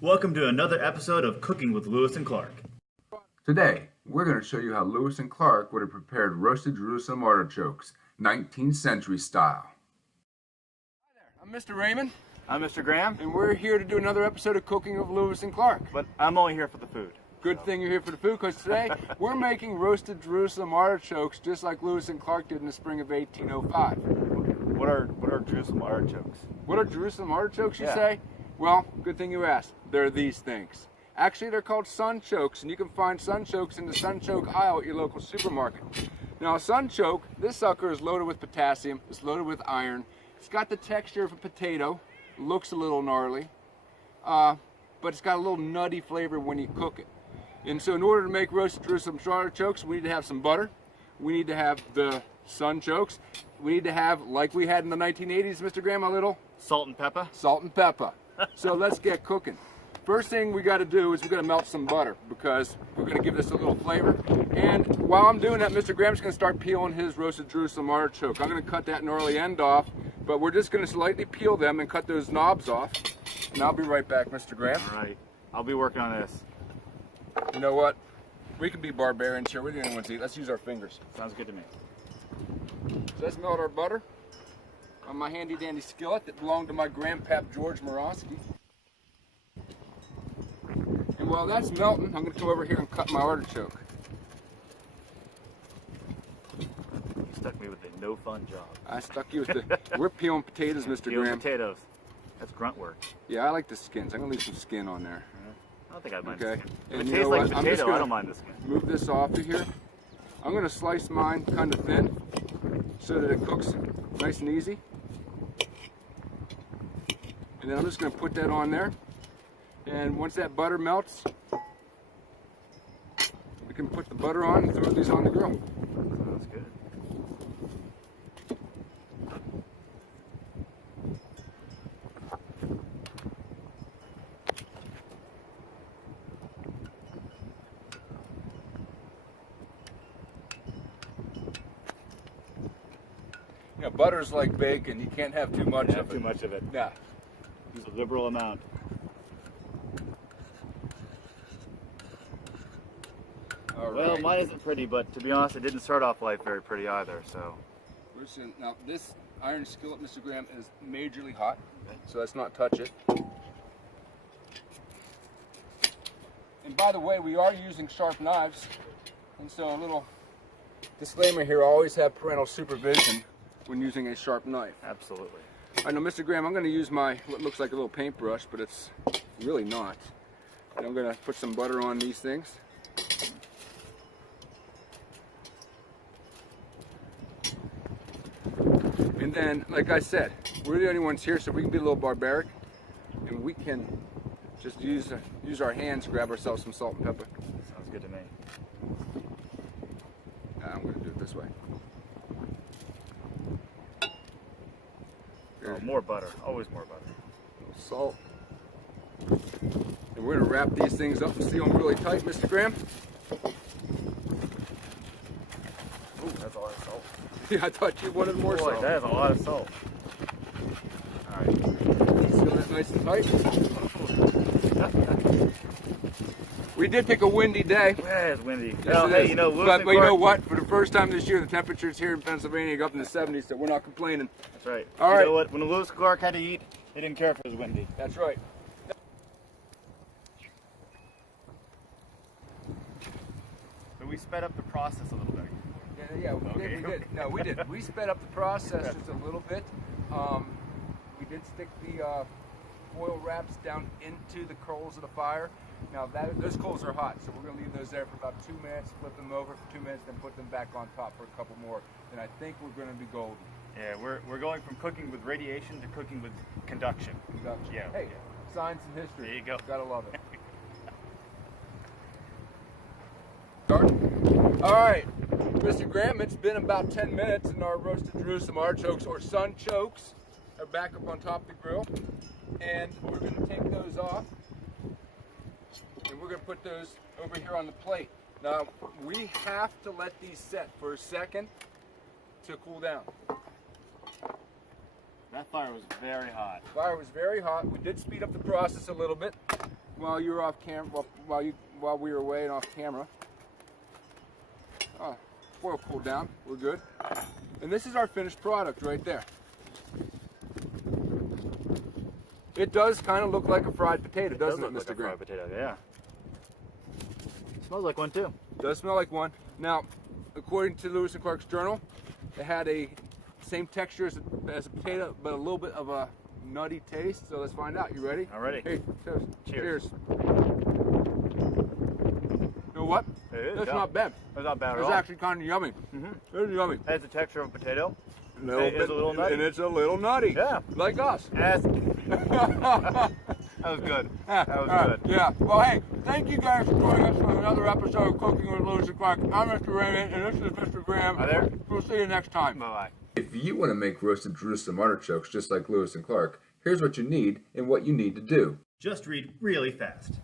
Welcome to another episode of Cooking with Lewis and Clark. Today, we're going to show you how Lewis and Clark would have prepared roasted Jerusalem artichokes, 19th century style. Hi there, I'm Mr. Raymond, I'm Mr. Graham, and we're here to do another episode of Cooking with Lewis and Clark. but I'm only here for the food. Good thing you're here for the food, because today we're making roasted Jerusalem artichokes just like Lewis and Clark did in the spring of 1805. What are Jerusalem artichokes? What are Jerusalem artichokes, you Yeah. say? Well, good thing you asked. They're these things. Actually, they're called sunchokes, and you can find sunchokes in the sunchoke aisle at your local supermarket. Now, a sunchoke, this sucker is loaded with potassium, it's loaded with iron, it's got the texture of a potato, looks a little gnarly, but it's got a little nutty flavor when you cook it. And so in order to make roasted Jerusalem artichokes, we need to have some butter, we need to have the sunchokes, we need to have, like we had in the 1980s, Mr. Graham, a little Salt and pepper? salt and pepper. So let's get cooking. First thing we got to do is we're going to melt some butter because we're going to give this a little flavor. And while I'm doing that, Mr. Graham's going to start peeling his roasted Jerusalem artichoke. I'm going to cut that gnarly end off, but we're just going to slightly peel them and cut those knobs off. And I'll be right back, Mr. Graham. All right, I'll be working on this. You know what? We can be barbarians here. We're the only ones to eat. Let's use our fingers. Sounds good to me. So let's melt our butter on my handy dandy skillet that belonged to my grandpap George Morosky. And while that's melting, I'm going to come over here and cut my artichoke. You stuck me with a no fun job. I stuck you with the. We're peeling potatoes, Mr. Peeling Graham. potatoes. That's grunt work. Yeah, I like the skins. I'm going to leave some skin on there. I don't think I'd mind Okay. the skin. If And it you tastes know like what? I'm just potato, I gonna don't mind the skin. Move this off of here. I'm going to slice mine kind of thin so that it cooks nice and easy. And then I'm just going to put that on there. And once that butter melts, we can put the butter on and throw these on the grill. Sounds good. You know, butter's like bacon. You can't have too much Not of it. too much of it. Yeah. Just a liberal amount. All Well, right. mine isn't pretty, but to be honest, it didn't start off life very pretty either, so. Now, this iron skillet, Mr. Graham, is majorly hot, so let's not touch it. And by the way, we are using sharp knives, and so a little disclaimer here, always have parental supervision when using a sharp knife. Absolutely. I know, Mr. Graham, I'm going to use my, what looks like a little paintbrush, but it's really not. And I'm going to put some butter on these things. And then, like I said, we're the only ones here, so we can be a little barbaric, and we can just use our hands, grab ourselves some salt and pepper. Sounds good to me. I'm going to do it this way. Oh, more butter. Always more butter. Salt. And we're going to wrap these things up and seal them really tight, Mr. Graham. Ooh, that's a lot of salt. Yeah, I thought you wanted more Boy, salt. that is a lot of salt. All right. Seal that nice and tight. We did pick a windy day. Yeah, it's windy. Yes, Well, it hey, is. you know, Lewis but and you know Clark- what? For the first time this year, the temperatures here in Pennsylvania go up in the 70s, so we're not complaining. That's right. All You right. know what? When Lewis and Clark had to eat, they didn't care if it was windy. That's right. So we sped up the process a little bit. Yeah, we Okay. did. We did. No, we did. We sped up the process just a little bit. We did stick the foil wraps down into the coals of the fire. Now those coals are hot, so we're going to leave those there for about 2 minutes, flip them over for 2 minutes, then put them back on top for a couple more. And I think we're going to be golden. Yeah, we're going from cooking with radiation to cooking with conduction. Conduction. Yeah. Hey, science and history. There you go. Gotta love it. Start. All right, Mr. Graham, it's been about 10 minutes and our roasted Jerusalem artichokes, or sunchokes, are back up on top of the grill. And we're going to take those off. And we're going to put those over here on the plate. Now, we have to let these set for a second to cool down. That fire was very hot. Fire was very hot. We did speed up the process a little bit. while you were off camera, while we were away and off camera. Oil cooled down. We're good. And this is our finished product right there. It does kind of look like a fried potato, doesn't it, Mr. Like a Graham? fried potato, yeah. Smells like one too. Does smell like one. Now, according to Lewis and Clark's journal, it had a same texture as a potato, but a little bit of a nutty taste. So let's find out. You ready? I'm ready. Hey, cheers. Cheers. You know what? It is, That's yeah. not bad. It's not bad at It's all. actually kind of yummy. It's yummy. It has the texture of a potato. Little It is a little nutty. And it's a little nutty. Yeah. Like us. That was good. That was good. Yeah. Well, hey, thank you guys for joining us on another episode of Cooking with Lewis and Clark. I'm Mr. Raymond, and this is Mr. Graham. Hi there. We'll see you next time. Bye-bye. If you want to make roasted Jerusalem artichokes just like Lewis and Clark, here's what you need and what you need to do. Just read really fast.